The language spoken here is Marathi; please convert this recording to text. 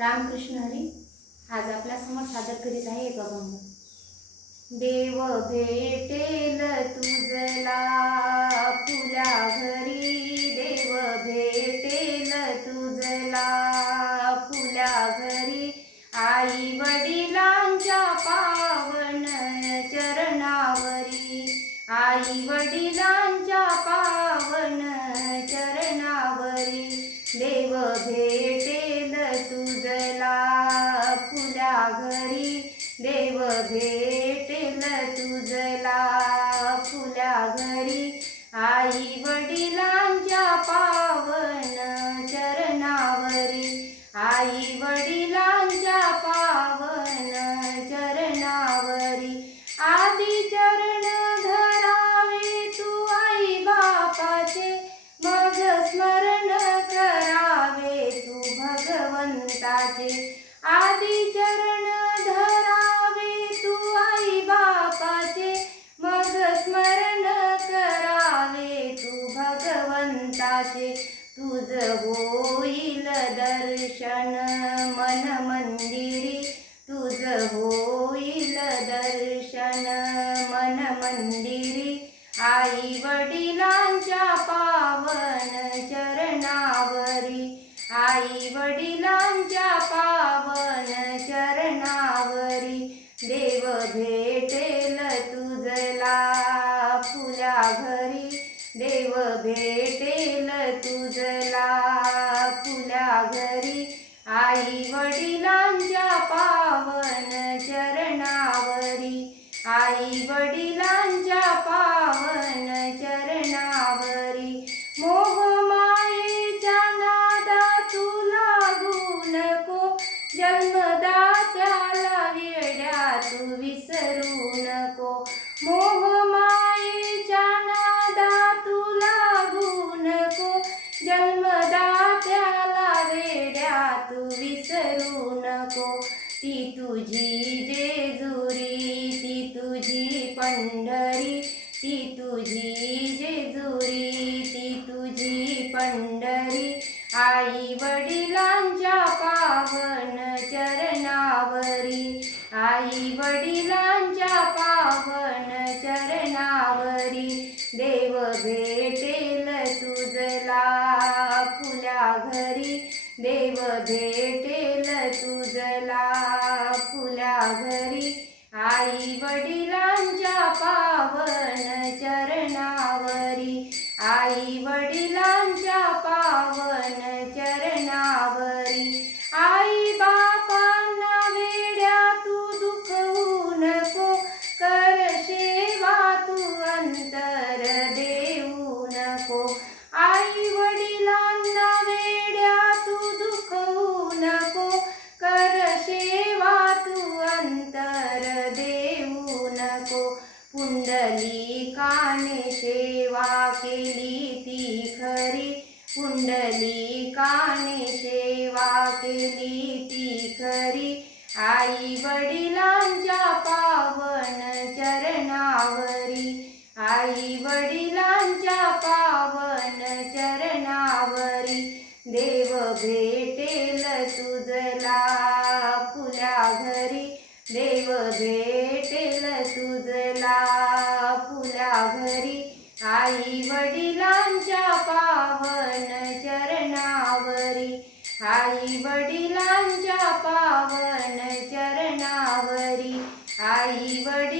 रामकृष्ण हरी आज आपल्यासमोर सादर करीत आहे एक अभंग देव भेटेल तुझला फुल्या घरी देव भेटेल तुझला. फुल्या घरी आई वडिलांच्या पावन चरणावरी आई वडिलां भेटेल तुझला फुल्या घरी. आई वडील तुझ होईल दर्शन मन मंदिरी. तुझ होईल दर्शन मन मंदिरी. आई वडिलांच्या पावन चरणावरी. आई वडिलांच्या पावन चरणावरी. देव घरी आई वडिलांच्या पावन चरणावरी. आई वडिलांच्या पावन चरणावरी. मोह मायेच्या नादा तुला लागू नको. जन्मदात्याला वेड्या तू विसरू नको. नको. ती तुझी जेजुरी ती तुझी पंढरी ती तुझी जेजुरी ती तुझी पंढरी. आई वडिलांच्या पावन चरणावरी आई वडिलांच्या पावन चरणावरी. देव भेटेल तुझला फुल्या घरी देव भेटेल घरी आई वडिलांच्या पावन चरणावरी. आई वडील पुंडलिकाने सेवा केली ती खरी. पुंडलिकाने सेवा केली ती खरी. आई वडिलांच्या पावन चरणावरी. आई वडिलांच्या पावन चरणावरी. देव भेटेल तुझला फुल्या घरी देव भेटेल तुझला घरी आई वडिलांच्या पावन चरणावरी. आई वडिलांच्या पावन चरणावरी. आई वडील